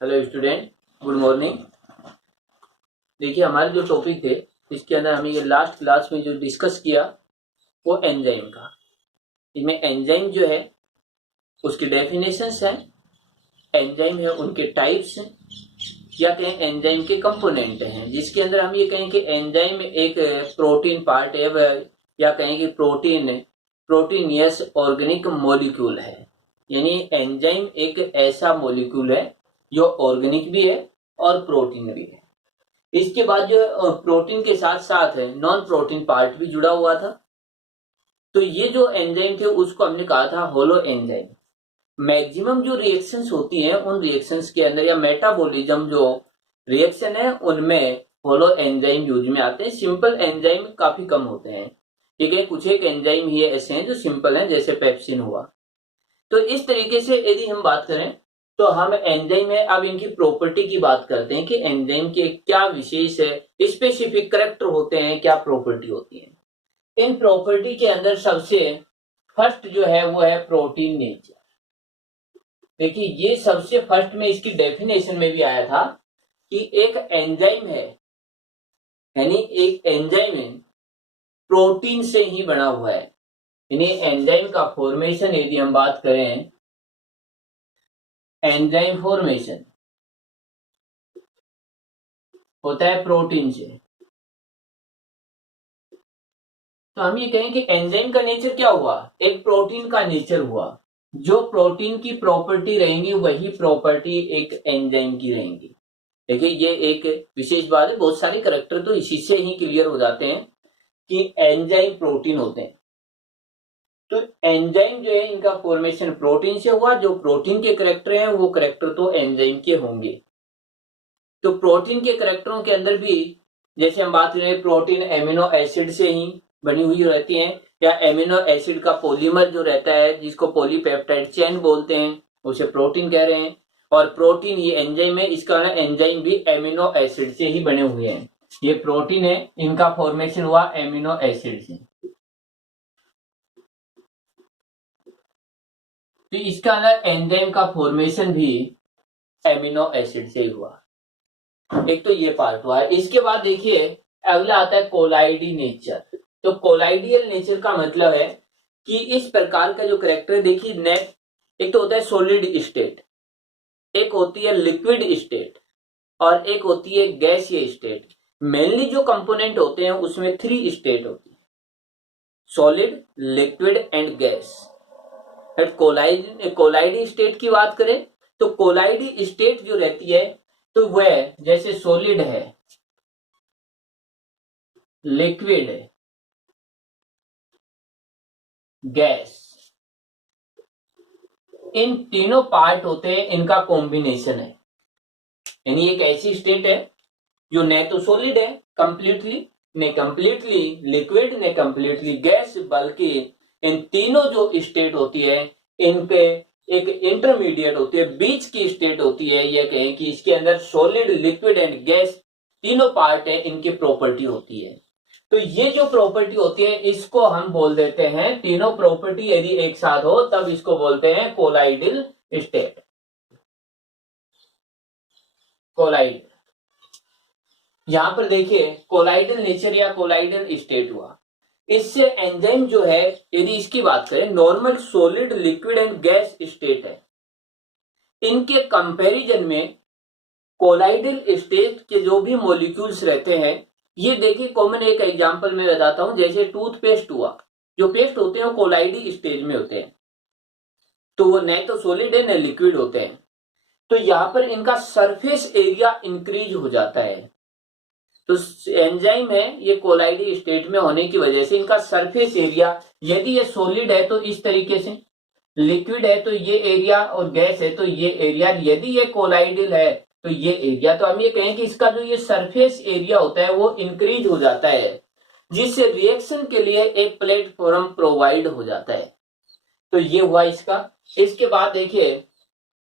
Hello student, good morning. देखिए, हमारे जो टॉपिक थे इसके अंदर हमें ये लास्ट क्लास में जो डिस्कस किया वो एंजाइम का। इसमें एंजाइम जो है उसकी डेफिनेशंस हैं, एंजाइम है उनके टाइप्स हैं, या कहें एंजाइम के कंपोनेंट हैं, जिसके अंदर हम ये कहें कि एंजाइम एक प्रोटीन पार्ट है या कहें कि प्रोटीनियस ऑर्गेनिक मॉलिक्यूल है। यानी एंजाइम एक ऐसा मॉलिक्यूल है जो ऑर्गेनिक भी है और प्रोटीन भी है। इसके बाद जो प्रोटीन के साथ साथ है नॉन प्रोटीन पार्ट भी जुड़ा हुआ था। तो ये जो एंजाइम थे उसको हमने कहा था होलो एंजाइम। मैक्सिमम जो रिएक्शंस होती हैं उन रिएक्शंस के अंदर या मेटाबॉलिज्म जो रिएक्शन है उनमें होलो एंजाइम यूज में आते हैं। सिंपल एंजाइम काफी कम होते हैं। ठीक है, कुछ एक एंजाइम ही ऐसे हैं जो सिंपल हैं, जैसे पेप्सिन हुआ। तो इस तरीके से यदि हम बात करें तो हम एंजाइम है, अब इनकी प्रॉपर्टी की बात करते हैं कि एंजाइम के क्या विशेष है, स्पेसिफिक करेक्टर होते हैं, क्या प्रॉपर्टी होती है। इन प्रॉपर्टी के अंदर सबसे फर्स्ट जो है वो है प्रोटीन नेचर। देखिए, ये सबसे फर्स्ट में इसकी डेफिनेशन में भी आया था कि एक एंजाइम है, यानी एक एंजाइम है प्रोटीन से ही बना हुआ है। यानी एंजाइम का फॉर्मेशन यदि हम बात करें, एंजाइम फॉर्मेशन होता है प्रोटीन से। तो हम ये कहें कि एंजाइम का नेचर क्या हुआ, एक प्रोटीन का नेचर हुआ। जो प्रोटीन की प्रॉपर्टी रहेंगी वही प्रॉपर्टी एक एंजाइम की रहेंगी। देखिए, ये एक विशेष बात है, बहुत सारे करैक्टर तो इसी से ही क्लियर हो जाते हैं कि एंजाइम प्रोटीन होते हैं। तो एंजाइम जो है इनका फॉर्मेशन प्रोटीन से हुआ, जो प्रोटीन के करैक्टर हैं वो करैक्टर तो एंजाइम के होंगे। तो प्रोटीन के करैक्टरों के अंदर भी जैसे हम बात करें, प्रोटीन एमिनो एसिड से ही बनी हुई रहती हैं, या एमिनो एसिड का पॉलीमर जो रहता है जिसको पॉलीपेप्टाइड चेन बोलते हैं उसे प्रोटीन कह रहे हैं। और प्रोटीन ये एंजाइम है, इसका एंजाइम भी एमिनो एसिड से ही बने हुए हैं। ये प्रोटीन है, इनका फॉर्मेशन हुआ एमिनो एसिड से। तो इसका एंजाइम का फॉर्मेशन भी एमिनो एसिड से ही हुआ। एक तो ये पार्ट हुआ है। इसके बाद देखिए, अगला आता है कोलाइडी नेचर। तो कोलाइडियल नेचर का मतलब है कि इस प्रकार का जो करेक्टर, देखिए नेट, एक तो होता है सॉलिड स्टेट, एक होती है लिक्विड स्टेट, और एक होती है गैसीय स्टेट। मेनली जो कंपोनेंट होते हैं उसमें 3 स्टेट होती है, सॉलिड, लिक्विड एंड गैस। कोलाइडी स्टेट की बात करें तो कोलाइडी स्टेट जो रहती है तो वह जैसे सॉलिड है, लिक्विड है, गैस, इन तीनों पार्ट होते हैं, इनका कॉम्बिनेशन है। यानी एक ऐसी स्टेट है जो न तो सॉलिड है कंप्लीटली, न कंप्लीटली लिक्विड, न कंप्लीटली गैस, बल्कि इन तीनों जो स्टेट होती है इनके एक इंटरमीडिएट होती है, बीच की स्टेट होती है। यह कहें कि इसके अंदर सॉलिड, लिक्विड एंड गैस तीनों पार्ट है, इनकी प्रॉपर्टी होती है। तो ये जो प्रॉपर्टी होती है इसको हम बोल देते हैं, तीनों प्रॉपर्टी यदि एक साथ हो तब इसको बोलते हैं कोलाइडल स्टेट। कोलाइड, यहां पर देखिए कोलाइडल नेचर या कोलाइडल स्टेट हुआ। इससे एंजाइम जो है, यदि इसकी बात करें, normal solid, liquid and gas state है, इनके कंपैरिजन में कोलाइडल स्टेट के जो भी मॉलिक्यूल्स रहते हैं, ये देखिए कॉमन एक एग्जांपल मैं बताता हूं, जैसे टूथपेस्ट हुआ। जो पेस्ट होते हैं वो कोलाइडी स्टेज में होते हैं, तो वो न तो सॉलिड है न लिक्विड होते हैं। तो यहां पर इनका सरफेस एरिया इंक्रीज हो जाता है। तो एंजाइम है ये कोलाइडी स्टेट में होने की वजह से इनका सरफेस एरिया, यदि ये सॉलिड है तो इस तरीके से, लिक्विड है तो ये एरिया, और गैस है तो ये एरिया, यदि ये कोलाइडल है तो ये एरिया। तो हम ये कहें कि इसका जो ये सरफेस एरिया होता है वो इंक्रीज हो जाता है, जिससे रिएक्शन के लिए एक प्लेटफॉर्म प्रोवाइड हो जाता है। तो ये हुआ इसका। इसके बाद देखिए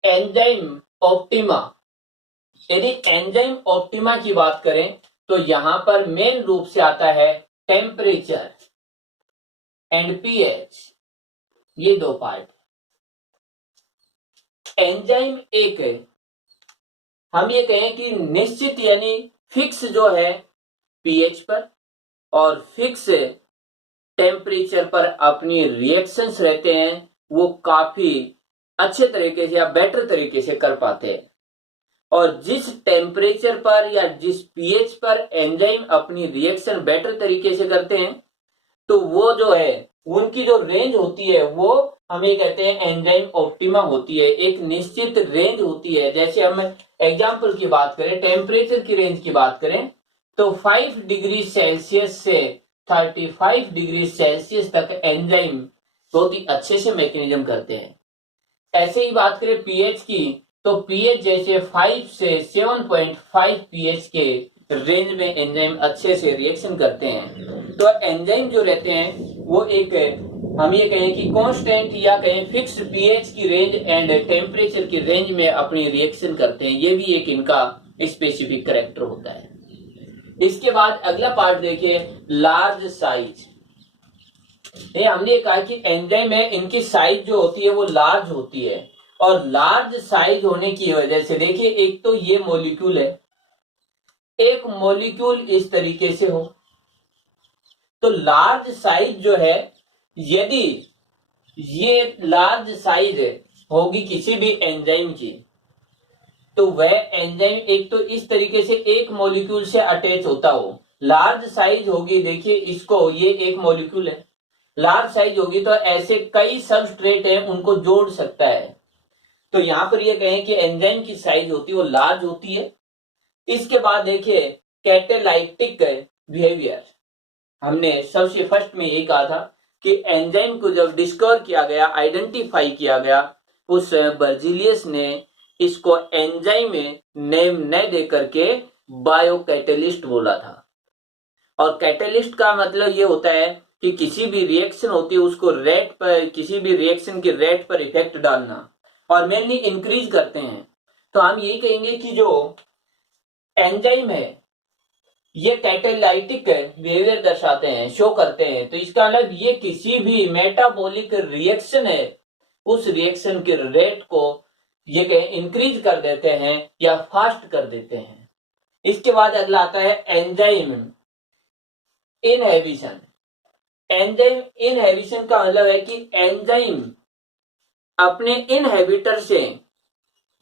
एंजाइम ऑप्टिमा। यदि एंजाइम ऑप्टिमा की बात करें तो यहां पर मेन रूप से आता है टेम्परेचर एंड पीएच, ये 2 पार्ट। एंजाइम एक हम ये कहें कि निश्चित यानी फिक्स जो है पीएच पर और फिक्स टेम्परेचर पर अपनी रिएक्शंस रहते हैं, वो काफी अच्छे तरीके से या बेटर तरीके से कर पाते हैं। और जिस टेम्परेचर पर या जिस पीएच पर एंजाइम अपनी रिएक्शन बेटर तरीके से करते हैं, तो वो जो है उनकी जो रेंज होती है वो हमें कहते हैं एंजाइम ऑप्टिमा होती है। एक निश्चित रेंज होती है। जैसे हम एग्जांपल की बात करें, टेम्परेचर की रेंज की बात करें, तो 5 डिग्री सेल्सियस से 35 डिग्री सेल्सियस तक एंजाइम बहुत ही अच्छे से मैकेनिज्म करते हैं। ऐसे ही बात करें पीएच की, तो पीएच जैसे 5 से 7.5 पीएच के रेंज में एंजाइम अच्छे से रिएक्शन करते हैं। तो एंजाइम जो रहते हैं वो एक हम ये कहें कि कांस्टेंट या कहें फिक्स्ड पीएच की रेंज एंड टेम्परेचर की रेंज में अपनी रिएक्शन करते हैं। ये भी एक इनका स्पेसिफिक कैरेक्टर होता है। इसके बाद अगला पार्ट देखिए, लार्ज साइज। ये हमने कहा कि एंजाइम है, इनकी साइज जो होती है वो लार्ज होती है। और लार्ज साइज होने की वजह से देखिए, एक तो ये मॉलिक्यूल है, एक मॉलिक्यूल इस तरीके से हो, तो लार्ज साइज जो है, यदि ये लार्ज साइज होगी किसी भी एंजाइम की, तो वह एंजाइम एक तो इस तरीके से एक मॉलिक्यूल से अटैच होता हो। लार्ज साइज होगी, देखिए इसको, ये एक मॉलिक्यूल है, लार्ज साइज होगी तो ऐसे कई सबस्ट्रेट हैं उनको जोड़ सकता है। तो यहां पर ये कहें कि एंजाइम की साइज होती है वो लार्ज होती है। इसके बाद देखिए कैटालाइटिक बिहेवियर। हमने सबसे फर्स्ट में यही कहा था कि एंजाइम को जब डिस्कवर किया गया, आइडेंटिफाई किया गया, उस बर्जीलियस ने इसको एंजाइम में नेम न दे करके बायो कैटेलिस्ट बोला था। और कैटेलिस्ट का मतलब ये होता है कि किसी भी रिएक्शन होती है उसको रेट पर, किसी भी रिएक्शन की रेट पर इफेक्ट डालना और मेनली इंक्रीज करते हैं। तो हम यही कहेंगे कि जो एंजाइम है ये कैटालाइटिक बिहेवियर दर्शाते हैं, शो करते हैं। तो इसका मतलब ये किसी भी मेटाबॉलिक रिएक्शन है उस रिएक्शन के रेट को ये कहें इंक्रीज कर देते हैं या फास्ट कर देते हैं। इसके बाद अगला आता है एंजाइम इनहिबिशन। एंजाइम इनहिबिशन का मतलब है कि एंजाइम अपने इनहिबिटर से,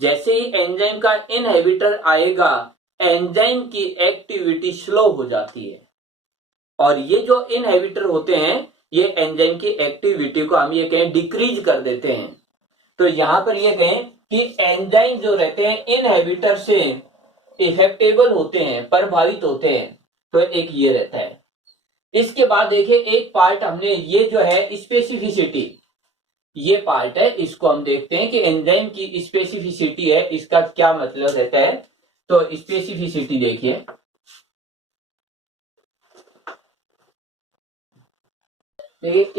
जैसे ही एंजाइम का इनहिबिटर आएगा, एंजाइम की एक्टिविटी स्लो हो जाती है। और ये जो इनहिबिटर होते हैं ये एंजाइम की एक्टिविटी को हम ये कहें डिक्रीज कर देते हैं। तो यहां पर ये कहें कि एंजाइम जो रहते हैं इनहिबिटर से इफेक्टेबल होते हैं, प्रभावित होते हैं। तो एक ये रहता है। इसके बाद देखिए एक पार्ट हमने, ये जो है स्पेसिफिसिटी, ये पार्ट है, इसको हम देखते हैं कि एंजाइम की स्पेसिफिसिटी है, इसका क्या मतलब रहता है। तो स्पेसिफिसिटी देखिए,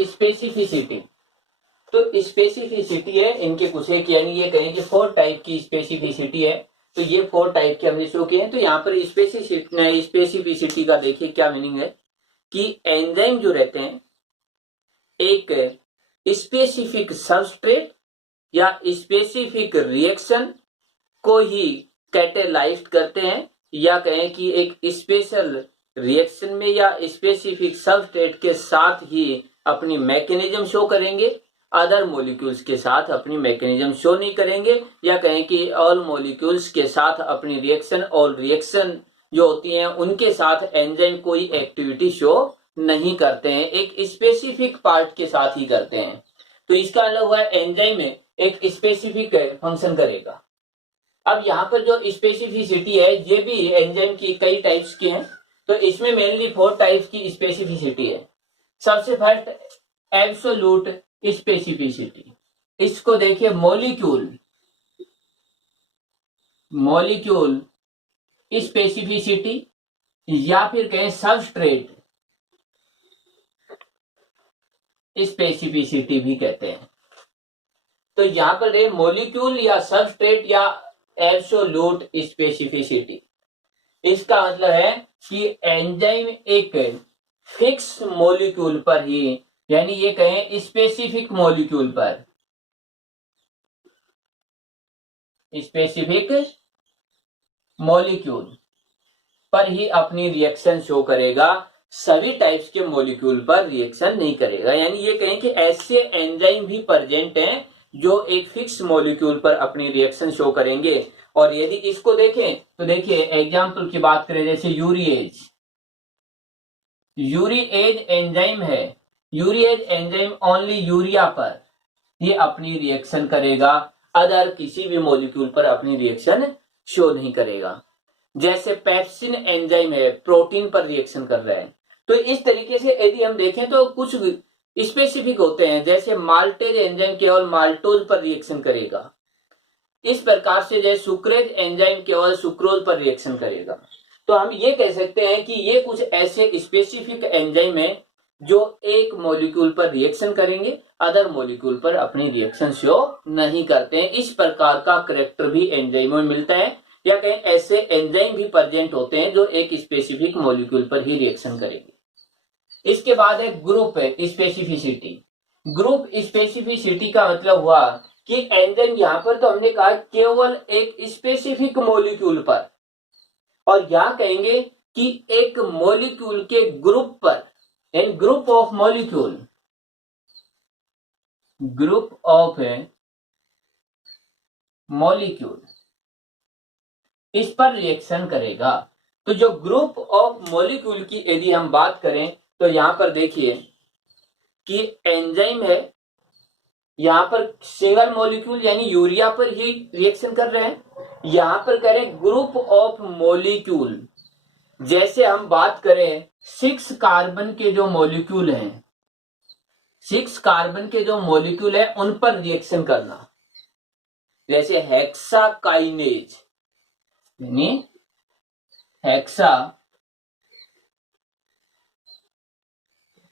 स्पेसिफिसिटी, तो स्पेसिफिसिटी है इनके कुछ एक, यानी ये कहें कि 4 टाइप की स्पेसिफिसिटी है। तो ये 4 टाइप के हमने शो किए हैं। तो यहाँ पर स्पेसिफिसिटी का देखिए क्या मीनिंग है कि एंजाइम जो रहते हैं एक स्पेसिफिक सबस्ट्रेट या स्पेसिफिक रिएक्शन को ही कैटेलाइज करते हैं, या कहें कि एक स्पेशल रिएक्शन में या स्पेसिफिक सबस्ट्रेट के साथ ही अपनी मैकेनिज्म शो करेंगे, अदर मॉलिक्यूल्स के साथ अपनी मैकेनिज्म शो नहीं करेंगे, या कहें कि ऑल मॉलिक्यूल्स के साथ अपनी रिएक्शन, ऑल रिएक्शन जो होती हैं उनके साथ एंजाइम कोई एक्टिविटी शो नहीं करते हैं, एक स्पेसिफिक पार्ट के साथ ही करते हैं। तो इसका मतलब हुआ एंजाइम में एक स्पेसिफिक फंक्शन करेगा। अब यहाँ पर जो स्पेसिफिसिटी है ये भी एंजाइम की कई टाइप्स की हैं। तो इसमें मेनली 4 टाइप्स की स्पेसिफिसिटी है। सबसे फर्स्ट एब्सोल्यूट स्पेसिफिसिटी। इसको देखिए मॉलिक्यूल स्पेसिफिसिटी या फिर कहें सबस्ट्रेट स्पेसिफिसिटी भी कहते हैं। तो यहां पर मॉलिक्यूल या सबस्ट्रेट या एब्सोल्यूट स्पेसिफिसिटी, इसका मतलब है कि एंजाइम एक फिक्स मॉलिक्यूल पर ही, यानी ये कहें स्पेसिफिक मॉलिक्यूल पर, स्पेसिफिक मॉलिक्यूल पर ही अपनी रिएक्शन शो करेगा, सभी टाइप्स के मॉलिक्यूल पर रिएक्शन नहीं करेगा। यानी ये कहें कि ऐसे एंजाइम भी प्रेजेंट हैं जो एक फिक्स मॉलिक्यूल पर अपनी रिएक्शन शो करेंगे। और यदि इसको देखें तो देखिए एग्जांपल की बात करें, जैसे यूरिएज, यूरिएज एंजाइम है, यूरिएज एंजाइम ओनली यूरिया पर ये अपनी रिएक्शन करेगा, अदर किसी भी मॉलिक्यूल पर अपनी रिएक्शन शो नहीं करेगा। जैसे पेप्सिन एंजाइम है, प्रोटीन पर रिएक्शन कर रहा है। तो इस तरीके से यदि हम देखें तो कुछ स्पेसिफिक होते हैं, जैसे माल्टेज एंजाइम केवल माल्टोज पर रिएक्शन करेगा, इस प्रकार से जैसे सुक्रेज एंजाइम केवल सुक्रोज पर रिएक्शन करेगा। तो हम ये कह सकते हैं कि ये कुछ ऐसे स्पेसिफिक एंजाइम है जो एक मॉलिक्यूल पर रिएक्शन करेंगे, अदर मॉलिक्यूल पर अपनी रिएक्शन शो नहीं करते हैं। इस प्रकार का कैरेक्टर भी एंजाइमों में मिलता है, या कहीं ऐसे एंजाइम भी प्रेजेंट होते हैं जो एक स्पेसिफिक मॉलिक्यूल पर ही रिएक्शन करेंगे। इसके बाद है ग्रुप स्पेसिफिसिटी। ग्रुप स्पेसिफिसिटी का मतलब हुआ कि एंजाइम यहां पर तो हमने कहा केवल एक स्पेसिफिक मॉलिक्यूल पर, और यहां कहेंगे कि एक मॉलिक्यूल के ग्रुप पर, in group of molecule, group of molecule इस पर रिएक्शन करेगा। तो जो ग्रुप ऑफ मॉलिक्यूल की यदि हम बात करें तो यहां पर देखिए कि एंजाइम है, यहां पर सिंगल मॉलिक्यूल यानी यूरिया पर ही रिएक्शन कर रहे हैं। यहां पर करें ग्रुप ऑफ मॉलिक्यूल, जैसे हम बात करें 6 कार्बन के जो मॉलिक्यूल हैं, 6 कार्बन के जो मॉलिक्यूल है उन पर रिएक्शन करना, जैसे हेक्साकाइनेज, यानी हेक्सा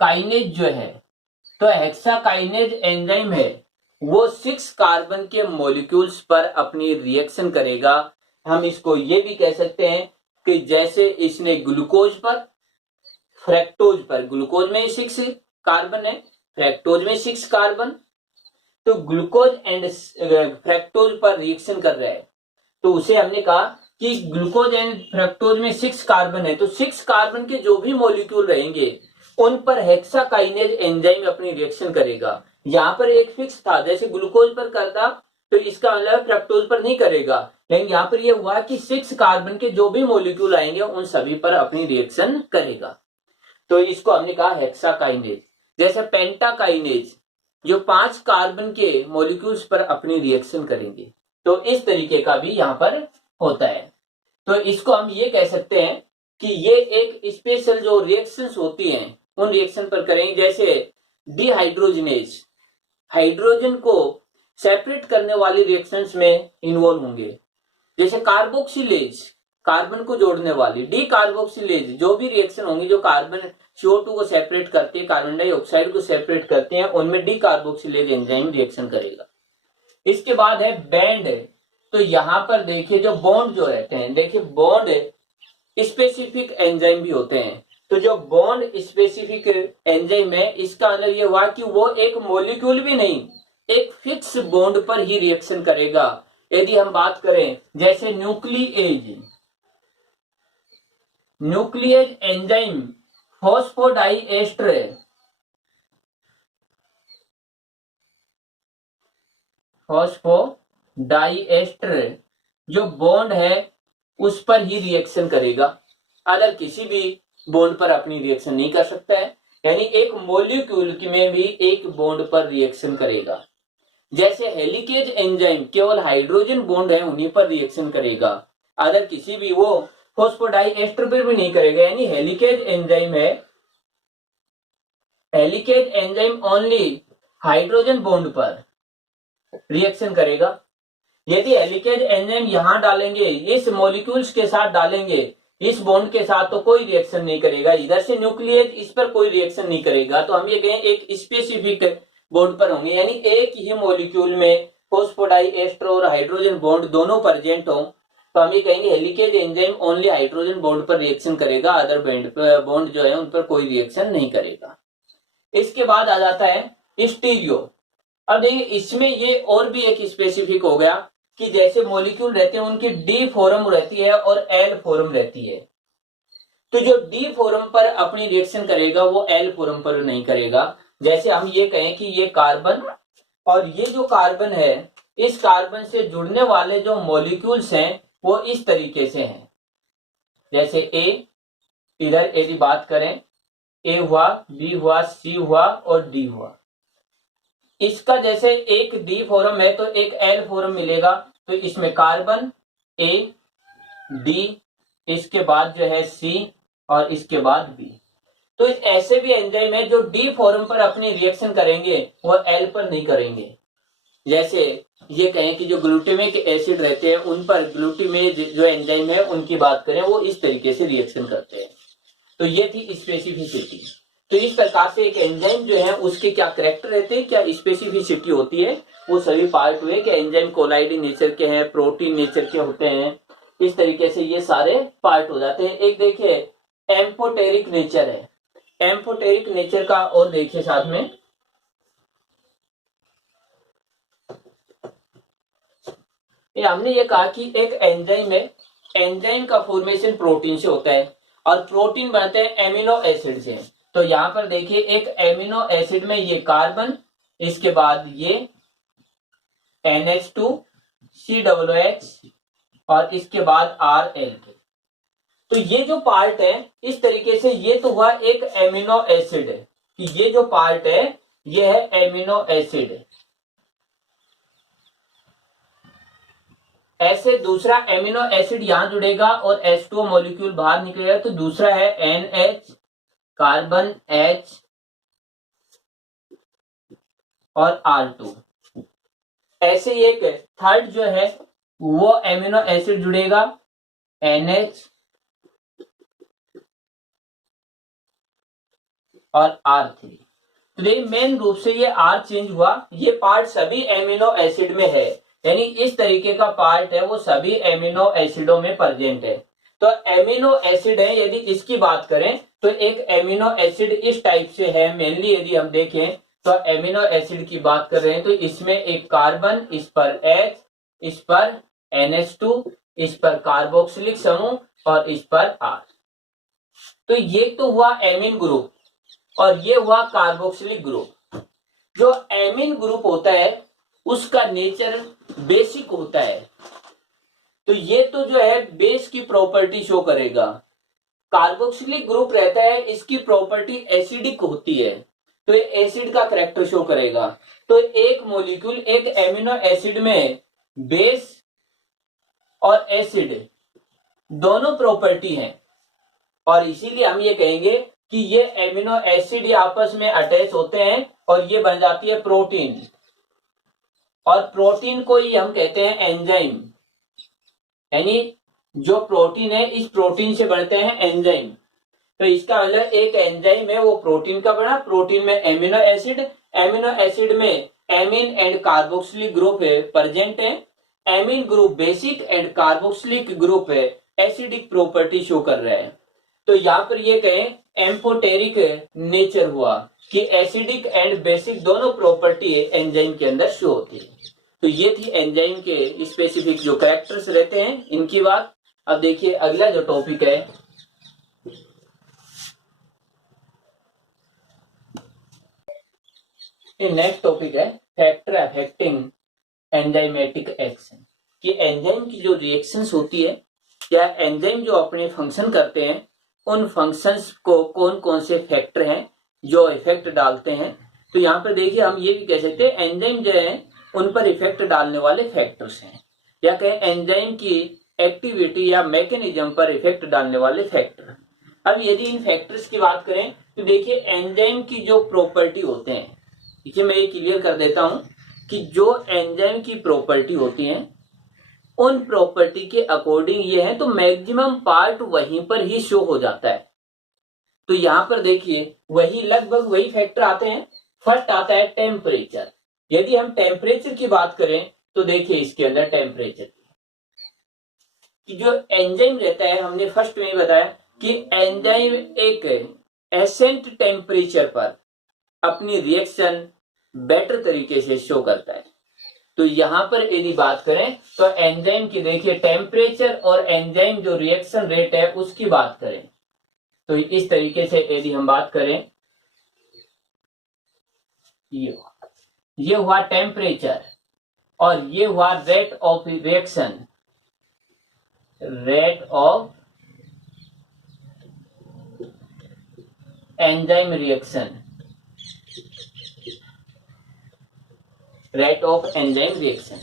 काइनेज जो है, तो हेक्साकाइनेज एंजाइम है वो 6 कार्बन के मॉलिक्यूल्स पर अपनी रिएक्शन करेगा। हम इसको ये भी कह सकते हैं कि जैसे इसने ग्लूकोज पर, फ्रैक्टोज पर, ग्लूकोज में 6 कार्बन है, फ्रैक्टोज में 6 कार्बन, तो ग्लूकोज एंड फ्रैक्टोज पर रिएक्शन कर रहा है, तो उसे हमने कहा कि ग्लूकोज एंड फ्रक्टोज में 6 कार्बन है, तो 6 कार्बन के जो भी मॉलिक्यूल रहेंगे उन पर हेक्साकाइनेज एंजाइम अपनी रिएक्शन करेगा। यहां पर एक फिक्स था, जैसे ग्लूकोज पर करता तो इसका मतलब फ्रक्टोज पर नहीं करेगा, लेकिन यहां पर यह हुआ कि 6 कार्बन के जो भी मॉलिक्यूल आएंगे उन सभी पर अपनी रिएक्शन करेगा, तो इसको हमने कहा हेक्साकाइनेज। जैसे पेंटाकाइनेज जो 5 कार्बन के मॉलिक्यूल्स पर अपनी रिएक्शन करेंगे, तो इस तरीके का भी यहां पर होता है। तो इसको हम ये कह सकते हैं कि ये एक स्पेशल जो रिएक्शंस होती हैं उन रिएक्शन पर करेंगे। जैसे डिहाइड्रोजनेज, हाइड्रोजन को सेपरेट करने वाली रिएक्शंस में इन्वॉल्व होंगे। जैसे कार्बोक्सिलेज, कार्बन को जोड़ने वाली, डी कार्बोक्सिलेज, जो भी रिएक्शन होंगी जो कार्बन CO2 को सेपरेट करती है, कार्बन डाइऑक्साइड को सेपरेट करते हैं, उनमें डी कार्बोक्सिलेज एंजाइम रिएक्शन करेगा। इसके बाद है बैंड, तो यहां पर देखिए जो बॉन्ड जो रहते हैं, देखिए बॉन्ड स्पेसिफिक एंजाइम भी होते हैं, तो जो बॉन्ड स्पेसिफिक एंजाइम है इसका मतलब ये हुआ कि वो एक मॉलिक्यूल भी नहीं, एक फिक्स बॉन्ड पर ही रिएक्शन करेगा। यदि हम बात करें जैसे nuclease, nuclease enzyme phosphodiester, phosphodiester जो बॉन्ड है उस पर ही रिएक्शन करेगा, अदर किसी भी बॉन्ड पर अपनी रिएक्शन नहीं कर सकता है। यानी एक मॉलिक्यूल में भी एक बॉन्ड पर रिएक्शन करेगा। जैसे हेलिकेज एंजाइम केवल हाइड्रोजन बॉन्ड है उन्हीं पर रिएक्शन करेगा, अदर किसी भी, वो फॉस्फोडाइएस्टर पर भी नहीं करेगा। यानी हेलिकेज एंजाइम है, helicase enzyme only hydrogen bond पर रिएक्शन करेगा। यदि हेलिकेज एंजाइम यहां डालेंगे, इस मॉलिक्यूल्स के साथ डालेंगे, इस बॉन्ड के साथ, तो कोई रिएक्शन नहीं करेगा। इधर से न्यूक्लिएज इस पर कोई रिएक्शन नहीं करेगा, तो हम ये कहें एक स्पेसिफिक बॉन्ड पर होंगे। यानी एक ही मॉलिक्यूल में फॉस्फोडाइएस्टर और हाइड्रोजन बॉन्ड दोनों प्रेजेंट हो, तो हम ये कहेंगे helicase enzyme only hydrogen bond पर रिएक्शन करेगा, अदर बॉन्ड जो है उन पर कोई रिएक्शन नहीं करेगा। इसके बाद आ जाता है स्टीरियो। अब देखिए इसमें ये और भी एक स्पेसिफिक हो गया कि जैसे मॉलिक्यूल रहते हैं उनकी डी फॉर्म रहती है और एल फॉर्म रहती है। तो जो डी फॉर्म पर अपनी रिएक्शन करेगा वो एल फॉर्म पर नहीं करेगा। जैसे हम ये कहें कि ये कार्बन और ये जो कार्बन है, इस कार्बन से जुड़ने वाले जो मॉलिक्यूल्स हैं वो इस तरीके से हैं। जैसे ए, इधर यदि बात करें, ए हुआ, बी हुआ, सी हुआ और डी हुआ। इसका जैसे एक डी फॉर्म है तो एक एल फॉर्म मिलेगा। तो इसमें कार्बन, ए, डी, इसके बाद जो है सी और इसके बाद बी। तो ऐसे भी एंजाइम है जो डी फॉर्म पर अपनी रिएक्शन करेंगे, वो एल पर नहीं करेंगे। जैसे ये कहें कि जो ग्लूटामिक एसिड रहते हैं उन पर ग्लूटामेज जो एंजाइम है उनकी बात करें, वो इस तरीके से रिएक्शन करते हैं। तो ये थी स्पेसिफिसिटी। तो इस प्रकार से एक एंजाइम जो है उसके क्या करैक्टर रहते हैं, क्या स्पेसिफिसिटी होती है, वो सभी पार्ट हुए कि एंजाइम कोलाइडी नेचर के हैं, प्रोटीन नेचर के होते हैं। इस तरीके से ये सारे पार्ट हो जाते हैं। एक देखिए एम्फोटेरिक नेचर है, एम्फोटेरिक नेचर का और देखिए साथ में। हमने ये कहा कि एक एंजाइम है, एंजाइम का फॉर्मेशन प्रोटीन से होता है और प्रोटीन बनते हैं एमिनो एसिड से। तो यहां पर देखिए एक एमिनो एसिड में ये कार्बन, इसके बाद ये NH2 COOH और इसके बाद RL। तो ये जो पार्ट है इस तरीके से, ये तो हुआ एक एमिनो एसिड है कि ये जो पार्ट है ये है एमिनो एसिड। ऐसे दूसरा एमिनो एसिड यहां जुड़ेगा और H2O मॉलिक्यूल बाहर निकलेगा। तो दूसरा है NH, कार्बन H और R2। ऐसे एक थर्ड जो है वो एमिनो एसिड जुड़ेगा NH और R3। तो ये मेन रूप से ये R चेंज हुआ, ये पार्ट सभी एमिनो एसिड में है, यानी इस तरीके का पार्ट है वो सभी एमिनो एसिडों में प्रेजेंट है। तो एमिनो एसिड है, यदि इसकी बात करें तो एक एमिनो एसिड इस टाइप से है। मेनली यदि हम देखें तो एमिनो एसिड की बात कर रहे हैं तो इसमें एक कार्बन, इस पर H, इस पर NH2, इस पर कार्बोक्सिलिक समूह और इस पर R। तो ये तो हुआ एमिन ग्रुप और ये हुआ कार्बोक्सिलिक ग्रुप। जो एमिन ग्रुप होता है उसका नेचर बेसिक होता है। तो ये तो जो है बेस की प्रॉपर्टी शो करेगा। कार्बोक्सिलिक ग्रुप रहता है, इसकी प्रॉपर्टी एसिडिक होती है, तो ये एसिड का कैरेक्टर शो करेगा। तो एक मॉलिक्यूल, एक एमिनो एसिड में बेस और एसिड दोनों प्रॉपर्टी हैं और इसीलिए हम ये कहेंगे कि ये एमिनो एसिड ये आपस में अटैच होते हैं और ये बन जाती है प्रोटीन। और प्रोटीन को ही हम कहते हैं एंजाइम, यानी जो प्रोटीन है इस प्रोटीन से बनते हैं एंजाइम। तो इसका मतलब एक एंजाइम है वो प्रोटीन का बना, प्रोटीन में एमिनो एसिड, एमिनो एसिड में एमिन एंड कार्बोक्सिलिक ग्रुप है प्रेजेंट है। Amine group basic and carboxylic group है एसिडिक प्रॉपर्टी शो कर रहा है। तो यहाँ पर ये कहें एम्फोटेरिक नेचर हुआ कि एसिडिक एंड बेसिक दोनों प्रॉपर्टी एंजाइम के अंदर शो होती है। तो ये थी एंजाइम के स्पेसिफिक जो कैरेक्टर्स रहते हैं इनकी बात। अब देखिए अगला जो टॉपिक है, नेक्स्ट टॉपिक है फैक्टर अफेक्टिंग एंजाइमेटिक एक्शन। कि एंजाइम की जो रिएक्शंस होती है या एंजाइम जो अपने फंक्शन करते हैं उन फंक्शंस को कौन कौन से फैक्टर हैं जो इफेक्ट डालते हैं। तो यहाँ पर देखिए हम ये भी कह सकते हैं एंजाइम जो है उन पर इफेक्ट डालने वाले फैक्टर्स हैं, या कहें एंजाइम की एक्टिविटी या मैकेनिज्म पर इफेक्ट डालने वाले फैक्टर। अब यदि इन फैक्टर्स की बात करें तो देखिए एंजाइम की जो प्रॉपर्टी होते हैं, देखिए मैं ये क्लियर कर देता हूं कि जो एंजाइम की प्रॉपर्टी होती हैं उन प्रॉपर्टी के अकॉर्डिंग ये है तो मैक्सिमम पार्ट वहीं पर ही शो हो जाता है। तो यहां पर देखिए वही लगभग वही फैक्टर आते हैं। फर्स्ट आता है टेम्परेचर। यदि हम टेम्परेचर की बात करें तो देखिए इसके अंदर टेम्परेचर कि जो एंजाइम रहता है, हमने फर्स्ट में बताया कि एंजाइम एक एसेंट टेम्परेचर पर अपनी रिएक्शन बेटर तरीके से शो करता है। तो यहां पर यदि बात करें तो एंजाइम की देखिए टेम्परेचर और एंजाइम जो रिएक्शन रेट है उसकी बात करें तो इस तरीके से यदि हम बात करें, ये हुआ टेम्परेचर और ये हुआ rate of reaction, rate of enzyme reaction, rate of enzyme reaction.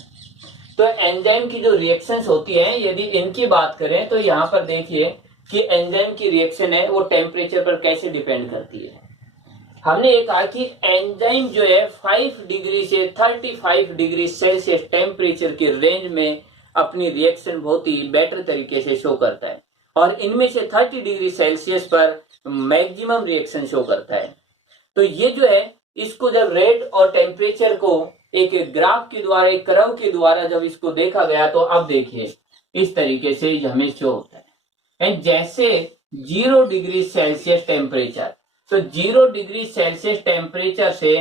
तो एंजाइम की जो रिएक्शंस होती हैं यदि इनकी बात करें तो यहां पर देखिए कि एंजाइम की रिएक्शन है वो टेम्परेचर पर कैसे डिपेंड करती है। हमने ये कहा कि एंजाइम जो है 5 डिग्री से 35 डिग्री सेल्सियस टेम्परेचर के रेंज में अपनी रिएक्शन बहुत ही बेटर तरीके से शो करता है और इनमें से 30 डिग्री सेल्सियस पर मैक्सिमम रिएक्शन शो करता है। तो ये जो है इसको जब रेट और टेम्परेचर को एक ग्राफ के द्वारा, एक कर्व के द्वारा जब इसको देखा गया तो अब देखिए इस तरीके से हमें शो होता है। एंड जैसे 0 डिग्री सेल्सियस टेम्परेचर, तो 0 डिग्री सेल्सियस टेम्परेचर से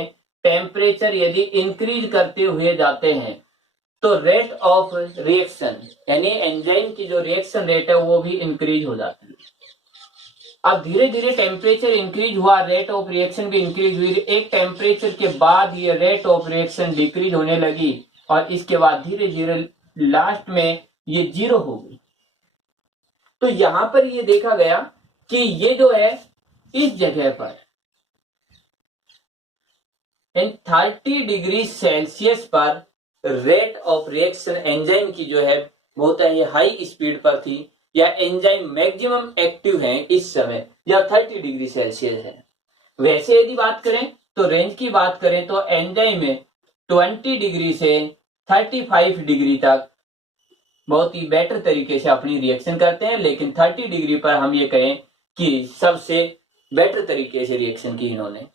टेम्परेचर यदि इंक्रीज करते हुए जाते हैं तो रेट ऑफ रिएक्शन यानी एंजाइम की जो रिएक्शन रेट है वो भी इंक्रीज हो जाती है। अब धीरे धीरे टेम्परेचर इंक्रीज हुआ, रेट ऑफ रिएक्शन भी इंक्रीज हुई, एक टेम्परेचर के बाद ये रेट ऑफ रिएक्शन डिक्रीज होने लगी और इसके बाद धीरे धीरे लास्ट में ये 0 हो गई। तो यहां पर ये देखा गया कि ये जो है इस जगह पर 30 डिग्री सेल्सियस पर रेट ऑफ रिएक्शन एंजाइम की जो है बहुत ही हाई स्पीड पर थी या एंजाइम मैक्सिमम एक्टिव है इस समय या 30 डिग्री सेल्सियस है। वैसे यदि बात करें तो रेंज की बात करें तो एंजाइम में 20 डिग्री से 35 डिग्री तक बहुत ही बेटर तरीके से अपनी रिएक्शन करते हैं, लेकिन 30 डिग्री पर हम ये कहें कि सबसे बेटर तरीके से रिएक्शन की इन्होंने।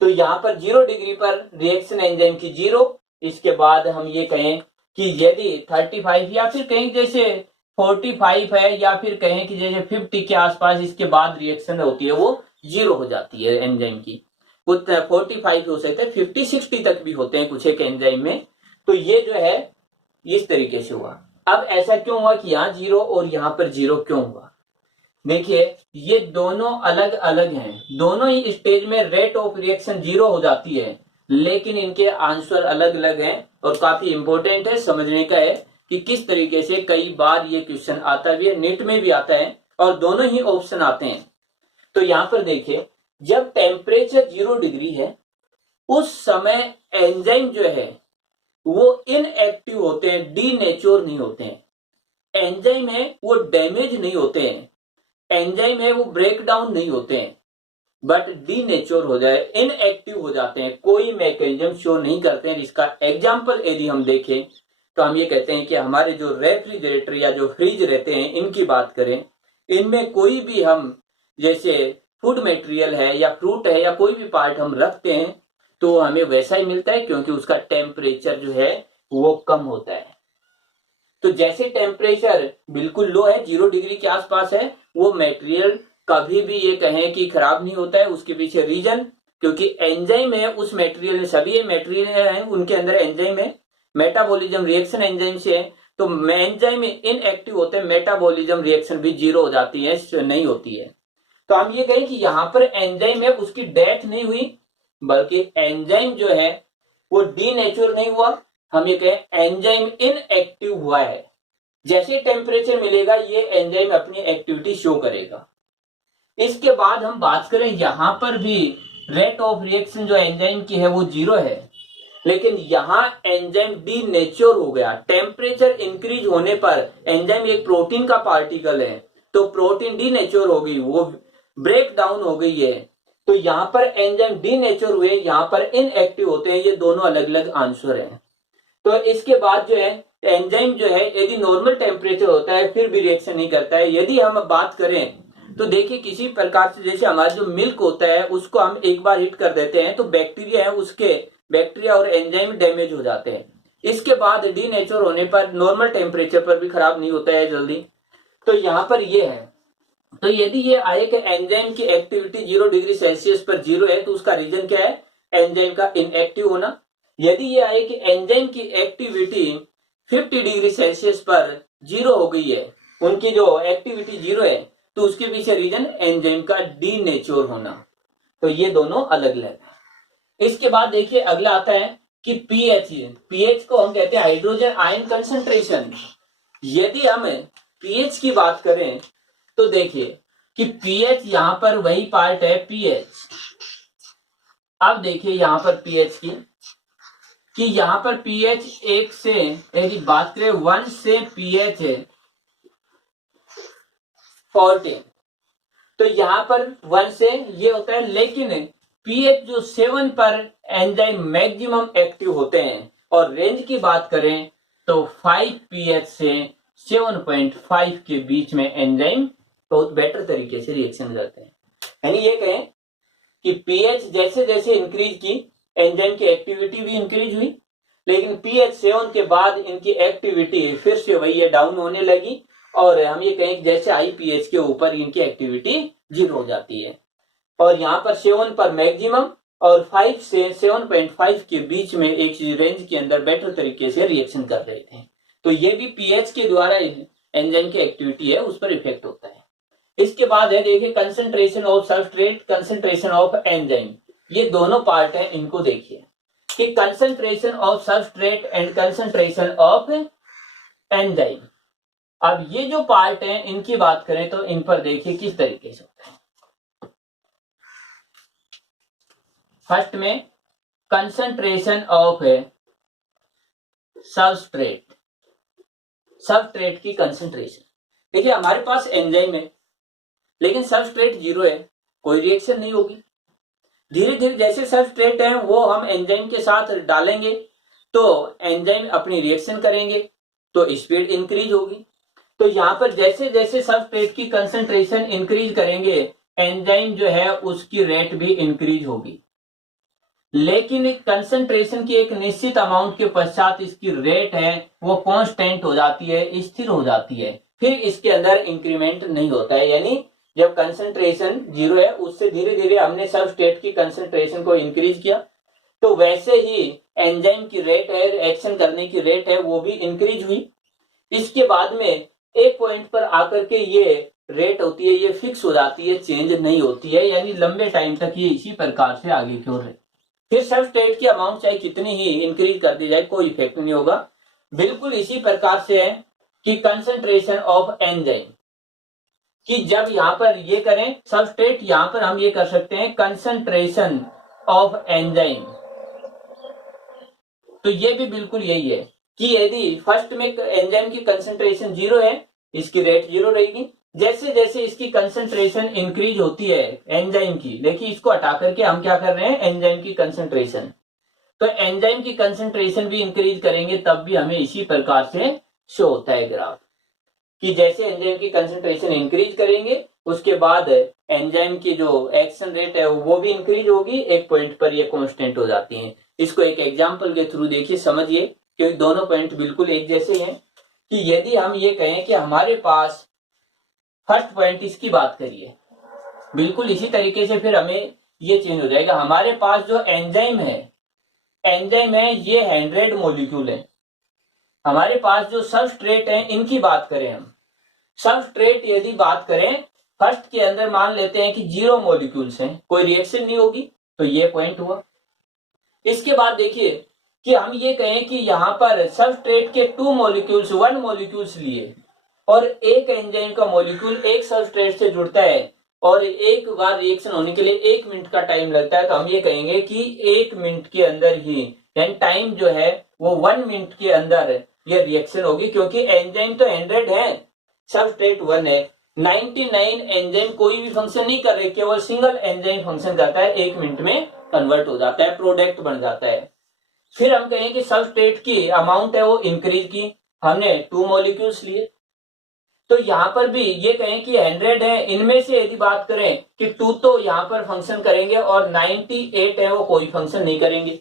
तो यहाँ पर 0 डिग्री पर रिएक्शन एंजाइम की 0, इसके बाद हम ये कहें कि यदि 35 या फिर कहीं जैसे 45 है या फिर कहें कि जैसे 50 के आसपास इसके बाद रिएक्शन होती है वो 0 हो जाती है एंजाइम की। कुछ 45 हो सकते हैं, 50-60 तक भी होते हैं कुछ एक एंजाइम में। तो ये जो है इस तरीके से हुआ। अब ऐसा क्यों हुआ कि यहाँ 0 और यहाँ पर 0 क्यों हुआ? देखिए ये दोनों अलग अलग हैं, दोनों ही स्टेज में रेट ऑफ रिएक्शन 0 हो जाती है, लेकिन इनके आंसर अलग अलग हैं और काफी इंपॉर्टेंट है, समझने का है कि किस तरीके से कई बार ये क्वेश्चन आता भी है, नेट में भी आता है और दोनों ही ऑप्शन आते हैं। तो यहाँ पर देखिए जब टेम्परेचर 0 डिग्री है उस समय एंजाइम जो है वो इनएक्टिव होते हैं, डीनेचर नहीं होते हैं। एंजाइम है वो डैमेज नहीं होते हैं, एंजाइम है वो ब्रेक डाउन नहीं होते हैं, बट डीनेचर हो जाए, इनएक्टिव हो जाते हैं, कोई मैकेनिज्म शो नहीं करते हैं। इसका एग्जांपल यदि हम देखें तो हम ये कहते हैं कि हमारे जो रेफ्रिजरेटर या जो फ्रिज रहते हैं इनकी बात करें, इनमें कोई भी हम जैसे फूड मटेरियल है या फ्रूट है या कोई भी पार्ट हम रखते हैं तो हमें वैसा ही मिलता है, क्योंकि उसका टेम्परेचर जो है वो कम होता है। तो जैसे टेम्परेचर बिल्कुल लो है, 0 डिग्री के आसपास है, वो मटेरियल कभी भी ये कहें कि खराब नहीं होता है। उसके पीछे रीजन, क्योंकि एंजाइम है उस मटेरियल में, सभी मटेरियल है उनके अंदर एंजाइम है, मेटाबॉलिज्म रिएक्शन एंजाइम से है, तो एंजाइम इनएक्टिव होते हैं, मेटाबॉलिज्म रिएक्शन भी 0 हो जाती है, नहीं होती है। तो हम ये कहें कि यहाँ पर एंजाइम है उसकी डेथ नहीं हुई, बल्कि एंजाइम जो है वो डीनेचर नहीं हुआ, हम ये कहें एंजाइम इनएक्टिव हुआ है। जैसे टेम्परेचर मिलेगा ये एंजाइम अपनी एक्टिविटी शो करेगा। इसके बाद हम बात करें यहां पर भी रेट ऑफ रिएक्शन जो एंजाइम की है वो 0 है, लेकिन यहां एंजाइम डीनेचर हो गया। टेम्परेचर इंक्रीज होने पर एंजाइम एक प्रोटीन का पार्टिकल है, तो प्रोटीन डीनेचर हो गई, वो ब्रेक डाउन हो गई है। तो यहां पर एंजाइम डीनेचर हुए, यहां पर इनएक्टिव होते हैं, ये दोनों अलग अलग आंसर हैं। तो इसके बाद जो है एंजाइम जो है यदि नॉर्मल टेम्परेचर होता है फिर भी रिएक्शन नहीं करता है। यदि हम बात करें तो देखिए किसी प्रकार से जैसे हमारा जो मिल्क होता है उसको हम एक बार हीट कर देते हैं तो बैक्टीरिया है उसके बैक्टीरिया और एंजाइम डैमेज हो जाते हैं। इसके बाद डीनेचर होने पर नॉर्मल टेम्परेचर पर भी खराब नहीं होता है जल्दी। तो यहाँ पर ये है, तो यदि ये आए कि एंजाइम की एक्टिविटी 0 डिग्री सेल्सियस पर 0 है तो उसका रीजन क्या है? एंजाइम का इनएक्टिव होना। यदि ये आए कि एंजाइम की एक्टिविटी 50 डिग्री सेल्सियस पर जीरो हो गई है, उनकी जो एक्टिविटी जीरो है, तो उसके पीछे रीजन एंजाइम का डीनेचर होना। तो ये दोनों अलग अलग है। इसके बाद देखिए अगला आता है कि पीएच। पीएच को हम कहते हैं हाइड्रोजन आयन कंसंट्रेशन। यदि हम पीएच की बात करें तो देखिए कि पीएच यहां पर वही पार्ट है पीएच। अब देखिए यहां पर पीएच की कि यहां पर पीएच 1 से यदि बात करें 1 से पीएच है 14, तो यहां पर 1 से ये होता है, लेकिन पीएच जो 7 पर एंजाइम मैक्सिमम एक्टिव होते हैं, और रेंज की बात करें तो 5 पीएच से 7.5 के बीच में एंजाइम बहुत बेटर तरीके से रिएक्शन करते हैं। यानी ये कहें कि पीएच जैसे जैसे इंक्रीज की, एंजाइम की एक्टिविटी भी इंक्रीज हुई, लेकिन पीएच 7 के बाद इनकी एक्टिविटी फिर से वही है, डाउन होने लगी, और हम ये कहें कि जैसे हाई पीएच के ऊपर इनकी एक्टिविटी जीरो हो जाती है। और यहाँ पर 7 पर मैक्सिमम और 5 से 7.5 के बीच में एक रेंज के अंदर बेटर तरीके से रिएक्शन कर रहे थे। तो ये भी पीएच के द्वारा एंजाइम की एक्टिविटी है उस पर इफेक्ट होता है। इसके बाद है देखिए concentration of substrate, concentration of enzyme. ये दोनों पार्ट है, इनको देखिए कि concentration of substrate and concentration of enzyme. अब ये जो पार्ट है इनकी बात करें तो इन पर देखिए किस तरीके से होता है। फर्स्ट में कंसंट्रेशन ऑफ सबस्ट्रेट, सबस्ट्रेट की कंसंट्रेशन। देखिए हमारे पास एंजाइम है लेकिन सबस्ट्रेट जीरो है, कोई रिएक्शन नहीं होगी। धीरे धीरे जैसे सबस्ट्रेट है वो हम एंजाइम के साथ डालेंगे तो एंजाइम अपनी रिएक्शन करेंगे तो स्पीड इंक्रीज होगी। तो यहां पर जैसे जैसे सबस्ट्रेट की कंसंट्रेशन इंक्रीज करेंगे एंजाइम जो है उसकी रेट भी इंक्रीज होगी, लेकिन कंसंट्रेशन की एक निश्चित अमाउंट के पश्चात इसकी रेट है वो कांस्टेंट हो जाती है, स्थिर हो जाती है, फिर इसके अंदर इंक्रीमेंट नहीं होता है। यानी जब कंसंट्रेशन जीरो है उससे धीरे धीरे हमने सबस्ट्रेट की कंसंट्रेशन को इंक्रीज किया तो वैसे ही एंजाइम की रेट है, रिएक्शन करने की रेट है वो भी इंक्रीज हुई। इसके बाद में एक पॉइंट पर आकर के ये रेट होती है ये फिक्स हो जाती है, चेंज नहीं होती है, यानी लंबे टाइम तक ये इसी प्रकार से आगे की ओर है। फिर सबस्ट्रेट की अमाउंट चाहे कितनी ही इंक्रीज कर दी जाए कोई इफेक्ट नहीं होगा। बिल्कुल इसी प्रकार से है कि कंसंट्रेशन ऑफ एंजाइम कि जब यहां पर ये करें सबस्ट्रेट, यहां पर हम ये कर सकते हैं कंसंट्रेशन ऑफ एंजाइम। तो ये भी बिल्कुल यही है कि यदि फर्स्ट में एंजाइम की कंसंट्रेशन जीरो है इसकी रेट जीरो रहेगी, जैसे जैसे इसकी कंसंट्रेशन इंक्रीज होती है एंजाइम की, देखिए इसको हटा करके हम क्या कर रहे हैं एंजाइम की कंसंट्रेशन, तो एंजाइम की कंसंट्रेशन भी इंक्रीज करेंगे तब भी हमें इसी प्रकार से शो होता है ग्राफ कि जैसे एंजाइम की कंसंट्रेशन इंक्रीज करेंगे उसके बाद एंजाइम की जो एक्शन रेट है वो भी इंक्रीज होगी, एक पॉइंट पर ये कांस्टेंट हो जाती है। इसको एक एग्जांपल के थ्रू देखिए समझिए क्योंकि दोनों पॉइंट बिल्कुल एक जैसे हैं कि यदि हम ये कहें कि हमारे पास फर्स्ट पॉइंट इसकी बात करिए बिल्कुल इसी तरीके से फिर हमें ये चेंज हो जाएगा। हमारे पास जो एंजाइम है ये 100 मॉलिक्यूल है। हमारे पास जो सबस्ट्रेट है इनकी बात करें हम, सबस्ट्रेट यदि बात करें फर्स्ट के अंदर मान लेते हैं कि 0 मॉलिक्यूल्स हैं, कोई रिएक्शन नहीं होगी, तो ये पॉइंट हुआ। इसके बाद देखिए कि हम ये कहें कि यहां पर सबस्ट्रेट के 2 मॉलिक्यूल्स 1 मॉलिक्यूल्स लिए और एक एंजाइम का मॉलिक्यूल एक सबस्ट्रेट से जुड़ता है और एक बार रिएक्शन होने के लिए 1 मिनट का टाइम लगता है, तो हम ये कहेंगे कि 1 मिनट के अंदर ही, यानी टाइम जो है वो 1 मिनट के अंदर ये रिएक्शन होगी, क्योंकि एंजाइम तो 100 है, सबस्ट्रेट 1 है। 99 एंजाइम कोई भी फंक्शन नहीं कर रहे, केवल सिंगल एंजाइम फंक्शन करता है, 1 मिनट में कन्वर्ट हो जाता है, प्रोडक्ट बन जाता है। फिर हम कहें कि सबस्ट्रेट की अमाउंट है वो इंक्रीज की, हमने 2 मॉलिक्यूल्स लिए, तो यहां पर भी ये कहें कि 100 है, इनमें से यदि बात करें कि 2 तो यहां पर फंक्शन करेंगे और 98 है वो कोई फंक्शन नहीं करेंगे,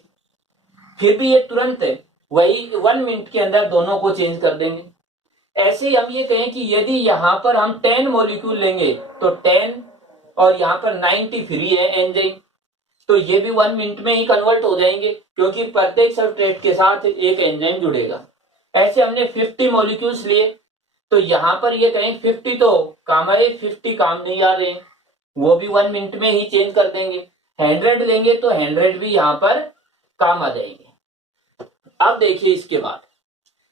फिर भी ये तुरंत वही 1 मिनट के अंदर दोनों को चेंज कर देंगे। ऐसे ही हम ये कहें कि यदि यहां पर हम 10 मॉलिक्यूल लेंगे तो 10 और यहां पर 90 फ्री है एंजाइम, तो ये भी 1 मिनट में ही कन्वर्ट हो जाएंगे, क्योंकि प्रत्येक सबस्ट्रेट के साथ एक एंजाइम जुड़ेगा। ऐसे हमने 50 मॉलिक्यूल्स लिए, तो यहां पर ये कहें 50 तो काम आए, 50 काम नहीं आ रहे, वो भी 1 मिनट में ही चेंज कर देंगे। 100 लेंगे तो 100 भी यहां पर काम आ जाएंगे। अब देखिए इसके बाद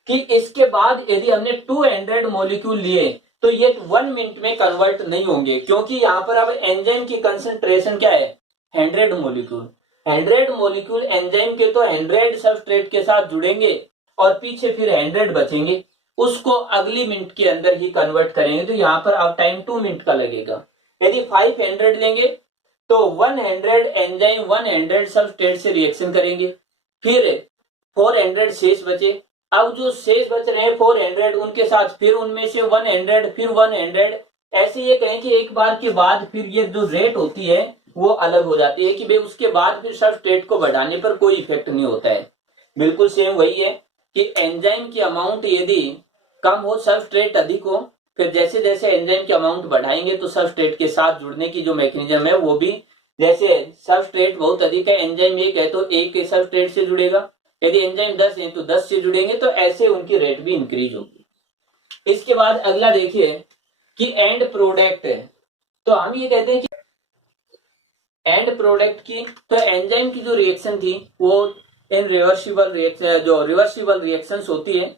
कि इसके बाद यदि हमने 200 मॉलिक्यूल लिए तो ये 1 मिनट में कन्वर्ट नहीं होंगे, क्योंकि यहां पर अब एंजाइम की कंसंट्रेशन क्या है, 100 मॉलिक्यूल। 100 मॉलिक्यूल एंजाइम के तो 100 सबस्ट्रेट के साथ जुड़ेंगे और पीछे फिर 100 बचेंगे, उसको अगली मिनट के अंदर ही कन्वर्ट करेंगे। तो यहाँ पर अब टाइम 2 मिनट का लगेगा। यदि 500 लेंगे तो 100 एंजाइम 100 सबस्ट्रेट से रिएक्शन करेंगे, फिर 400 शेष बचे। अब जो शेष बच रहे हैं 400, उनके साथ फिर उनमें से 100 फिर 100, ऐसे ये कहें कि एक बार के बाद फिर ये जो रेट होती है वो अलग हो जाती है कि भाई उसके बाद फिर सबस्ट्रेट को बढ़ाने पर कोई इफेक्ट नहीं होता है। बिल्कुल सेम वही है कि एंजाइम की अमाउंट यदि कम हो, सबस्ट्रेट अधिक हो, फिर जैसे जैसे एंजाइम की अमाउंट बढ़ाएंगे तो सबस्ट्रेट के साथ जुड़ने की जो मैकेनिज्म है वो भी, जैसे सबस्ट्रेट बहुत अधिक है, एंजाइम 1 है तो 1 के सबस्ट्रेट से जुड़ेगा, यदि एंजाइम 10 है तो 10 से जुड़ेंगे, तो ऐसे उनकी रेट भी इंक्रीज होगी। इसके बाद अगला देखिए कि एंड प्रोडक्ट है, तो हम ये कहते हैं कि एंड प्रोडक्ट की, तो एंजाइम की जो रिएक्शन थी वो इन रिवर्सिबल रिएक्शन, जो रिवर्सिबल रिएक्शंस होती है,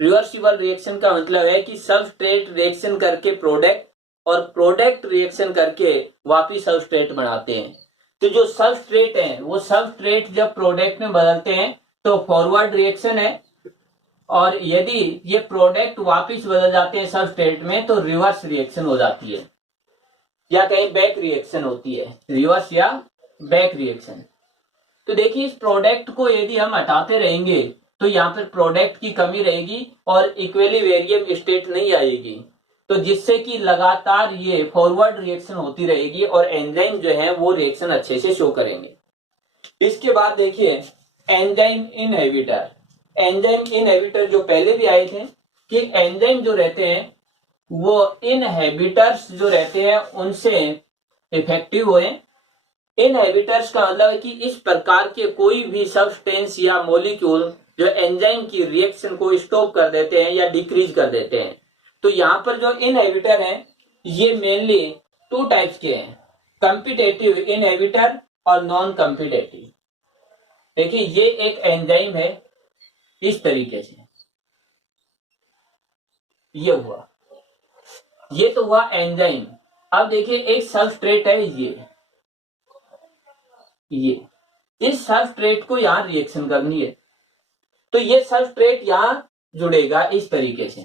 रिवर्सिबल रिएक्शन का मतलब है कि सबस्ट्रेट रिएक्शन करके प्रोडक्ट और प्रोडक्ट रिएक्शन करके वापिस सबस्ट्रेट बनाते हैं। तो जो सबस्ट्रेट है वो सबस्ट्रेट जब प्रोडक्ट में बदलते हैं तो फॉरवर्ड रिएक्शन है, और यदि ये प्रोडक्ट वापिस बदल जाते हैं सबस्ट्रेट में तो रिवर्स रिएक्शन हो जाती है, या कहीं बैक रिएक्शन होती है, रिवर्स या बैक रिएक्शन। तो देखिए इस प्रोडक्ट को यदि हम हटाते रहेंगे तो यहाँ पर प्रोडक्ट की कमी रहेगी और इक्विलिब्रियम स्टेट नहीं आएगी, तो जिससे कि लगातार ये फॉरवर्ड रिएक्शन होती रहेगी और एंजाइम जो है वो रिएक्शन अच्छे से शो करेंगे। इसके बाद देखिए एंजाइम इनहिबिटर। एंजाइम इनहिबिटर जो पहले भी आए थे कि एंजाइम जो रहते हैं वो इनहिबिटर्स जो रहते हैं उनसे इफेक्टिव हुए। इनहिबिटर्स का मतलब है कि इस प्रकार के कोई भी सब्सटेंस या मॉलिक्यूल जो एंजाइम की रिएक्शन को स्टॉप कर देते हैं या डिक्रीज कर देते हैं। तो यहाँ पर जो इनहिबिटर हैं ये मेनली 2 टाइप्स के हैं, कॉम्पिटिटिव इनहिबिटर और नॉन कॉम्पिटिटिव। देखिए ये एक एंजाइम है इस तरीके से, ये हुआ, ये तो हुआ एंजाइम। अब देखिए एक सबस्ट्रेट है ये इस सबस्ट्रेट को यहां रिएक्शन करनी है, तो ये सबस्ट्रेट यहां जुड़ेगा इस तरीके से,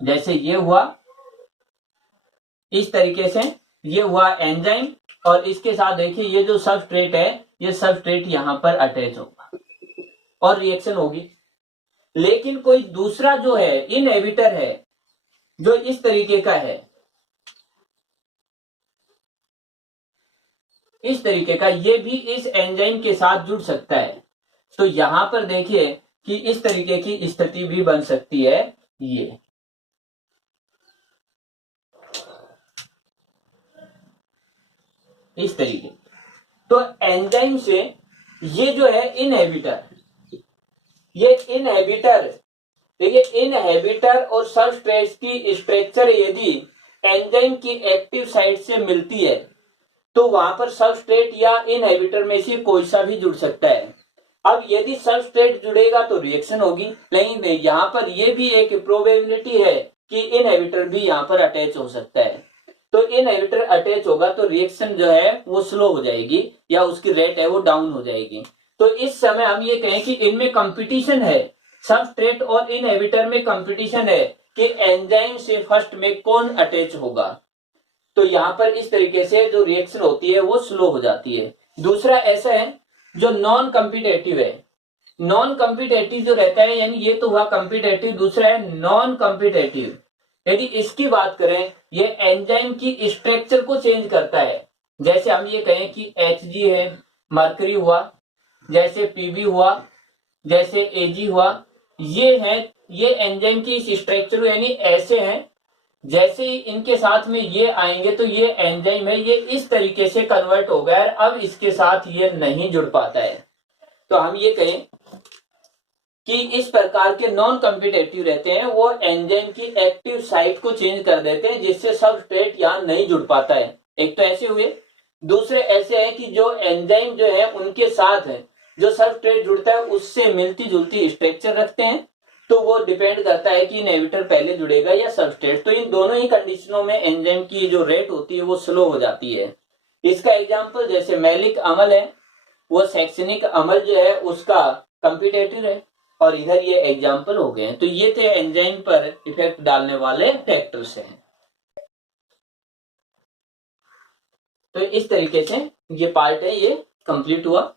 जैसे ये हुआ इस तरीके से, ये हुआ एंजाइम, और इसके साथ देखिए ये जो सबस्ट्रेट है ये सबस्ट्रेट यहां पर अटैच होगा और रिएक्शन होगी। लेकिन कोई दूसरा जो है इनहिबिटर है जो इस तरीके का है, इस तरीके का, ये भी इस एंजाइम के साथ जुड़ सकता है। तो यहां पर देखिए कि इस तरीके की स्थिति भी बन सकती है, ये इस तरीके। तो एंजाइम से ये जो है इनहिबिटर, ये इनहिबिटर, देखिए इनहिबिटर और सबस्ट्रेट की स्ट्रक्चर यदि एंजाइम की एक्टिव साइट से मिलती है तो वहां पर सबस्ट्रेट या इनहिबिटर में से कोई सा भी जुड़ सकता है। अब यदि सबस्ट्रेट जुड़ेगा तो रिएक्शन होगी, लेकिन यहाँ पर यह भी एक प्रोबेबिलिटी है कि इनहिबिटर भी यहाँ पर अटैच हो सकता है। तो इनहिबिटर अटैच होगा तो रिएक्शन जो है वो स्लो हो जाएगी या उसकी रेट है वो डाउन हो जाएगी। तो इस समय हम ये कहें कि इनमें कंपटीशन है, सबस्ट्रेट और इनहिबिटर में कंपटीशन है कि एंजाइम से फर्स्ट में कौन अटैच होगा। तो यहाँ पर इस तरीके से जो रिएक्शन होती है वो स्लो हो जाती है। दूसरा ऐसा है जो नॉन कॉम्पिटिटिव है। नॉन कॉम्पिटिटिव जो रहता है, यानी ये तो हुआ कॉम्पिटिटिव, दूसरा है नॉन कॉम्पिटिटिव। यदि इसकी बात करें, ये एंजाइम की स्ट्रक्चर को चेंज करता है। जैसे हम ये कहें कि Hg है, मरकरी हुआ, जैसे Pb हुआ, जैसे Ag हुआ, ये है, ये एंजाइम की स्ट्रक्चर यानी ऐसे हैं जैसे ही इनके साथ में ये आएंगे तो ये एंजाइम है, ये इस तरीके से कन्वर्ट हो गया है, अब इसके साथ ये नहीं जुड़ पाता है। तो हम ये कहें कि इस प्रकार के नॉन कॉम्पिटेटिव रहते हैं, वो एंजाइम की एक्टिव साइट को चेंज कर देते हैं, जिससे सबस्ट्रेट यहां नहीं जुड़ पाता है। एक तो ऐसे हुए, दूसरे ऐसे हैं कि जो एंजाइम जो है उनके साथ है जो सबस्ट्रेट जुड़ता है उससे मिलती जुलती स्ट्रक्चर रखते हैं, तो वो डिपेंड करता है कि इनहिबिटर पहले जुड़ेगा या सबस्ट्रेट। तो इन दोनों ही कंडीशनों में एंजाइम की जो रेट होती है वो स्लो हो जाती है। इसका एग्जांपल जैसे मैलिक अम्ल है, वो सैक्सिनिक अम्ल जो है उसका कंपिटेटिव है, और इधर ये एग्जांपल हो गए हैं। तो ये थे एंजाइम पर इफेक्ट डालने वाले फैक्टर्स हैं। तो इस तरीके से ये पार्ट है ये कंप्लीट हुआ।